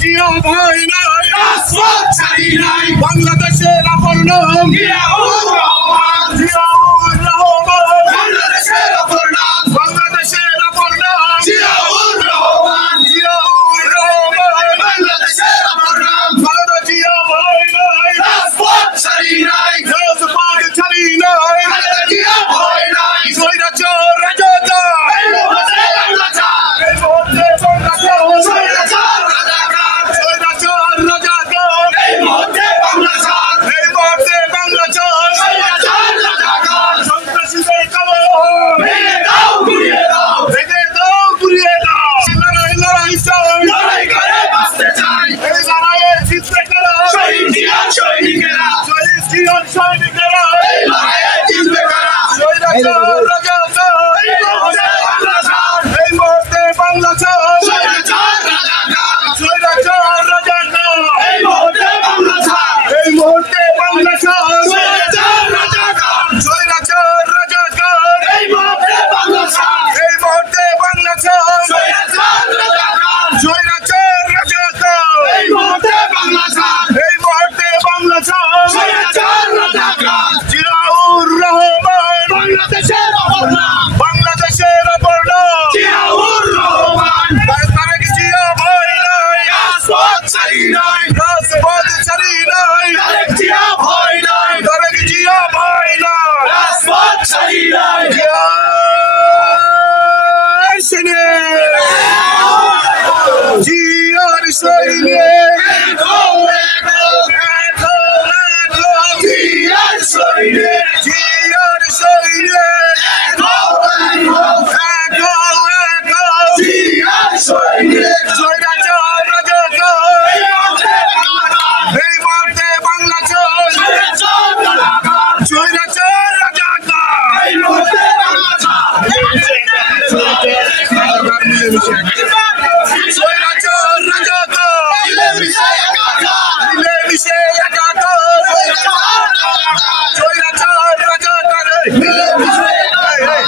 জিয়া ভাই নাই, রাজপথ ছাড়ি নাই, বাংলাদেশের আপন নাম জিয়াউর রহমান, জিয়াউর রহমান, বাংলাদেশের আপন নাম, বাংলাদেশের আপন নাম জিয়াউর রহমান, জিয়াউর রহমান, বাংলাদেশের আপন নাম, খালেদা জিয়া ভাই নাই, রাজপথ ছাড়ি নাই, রাজপথ ছাড়ি নাই, খালেদা জিয়া ভাই নাই, স্বৈরাচার রাজাকার, এই মুহূর্তে বাংলাচার, এই মুহূর্তে বাংলাচার, স্বৈরাচার রাজাকার, স্বৈরাচার রাজাকার, এই মুহূর্তে বাংলাচার, এই মুহূর্তে বাংলাচার, স্বৈরাচার রাজাকার, সন্ত্রাসীদের কালো ভেঙে দাও গুড়িয়ে দাও, ভেঙে দাও গুড়িয়ে দাও, লড়াই লড়াই চাই, লড়াই করে বাঁচতে চাই, এই লড়াইয়ে জিতবে কারা, শহীদ জিয়ার সৈনিকেরা, শহীদ জিয়ার সৈনিকেরা, এই লড়াইয়ে জিতবে কারা, স্বৈরাচার রাজাকার, এই মুহূর্তে বাংলাচার, এই মুহূর্তে বাংলাচার, স্বৈরাচার রাজাকার, স্বৈরাচার রাজাকার, এই মুহূর্তে বাংলাচার, এই মুহূর্তে বাংলাচার, স্বৈরাচার রাজাকার, স্বৈরাচার রাজাকার, এই মুহূর্তে বাংলাচার, এই মুহূর্তে বাংলাচার, স্বৈরাচার রাজাকার, স্বৈরাচার রাজাকার, এই মুহূর্তে বাংলাচার, এই মুহূর্তে বাংলাচার, স্বৈরাচার রাজাকার, জিয়াউর রহমান, বাংলাদেশের আপন নাম, বাংলাদেশের আপন নাম জিয়াউর রহমান, তারেক জিয়া ভাই নাই, রাজপথ ছাড়ি নাই, রাজপথ ছাড়ি নাই, তারেক জিয়া ভাই নাই, তারেক জিয়া ভাই নাই, রাজপথ ছাড়ি নাই, জিয়ার সৈনিক, জিয়ার সৈনিক, জিয়ার সৈনিক, জিয়ার সৈনিক, জিয়ার সৈনিক, স্বৈরাচার রাজাকার, এই মুহূর্তে বাংলাচার, স্বৈরাচার রাজাকার, স্বৈরাচার রাজাকার, এই মুহূর্তে বাংলাচার, স্বৈরাচার রাজাকার, মিলে মিশে একাকার, স্বৈরাচার রাজাকার, মিলে মিশে একাকার,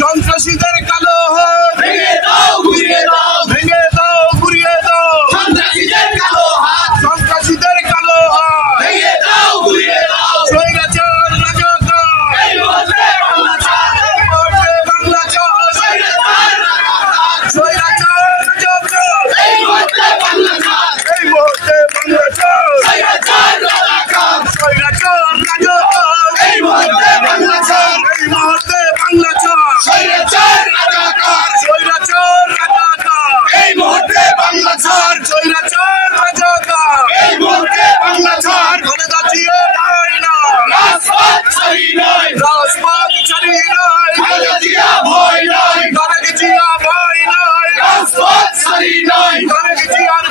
সন্ত্রাসীদের কালো হাত ভেঙে দাও গুড়িয়ে দাও, ভেঙে দাও গুড়িয়ে দাও, সন্ত্রাসীদের কালো হাত, সন্ত্রাসীদের কালো হাত ভেঙে দাও গুড়িয়ে দাও, স্বৈরাচার রাজাকার, এই মুহূর্তে বাংলাচার, এই মুহূর্তে বাংলাচার, স্বৈরাচার রাজাকার, স্বৈরাচার রাজাকার, এই মুহূর্তে বাংলাচার, এই মুহূর্তে বাংলাচার, স্বৈরাচার রাজাকার, স্বৈরাচার রাজাকার, এই মুহূর্তে বাংলাচার, এই মুহূর্তে বাংলাচার, স্বৈরাচার রাজাকার, স্বৈরাচার রাজাকার, এই মুহূর্তে বাংলাচার, স্বৈরাচার রাজাকার, এই মুহূর্তে বাংলাচার, খালেদা জিয়া ভাই নাই, রাজপথ ছাড়ি নাই, রাজপথ ছাড়ি নাই, খালেদা জিয়া ভাই নাই, তারেক জিয়া ভাই নাই, রাজপথ ছাড়ি নাই, তারেক জিয়ার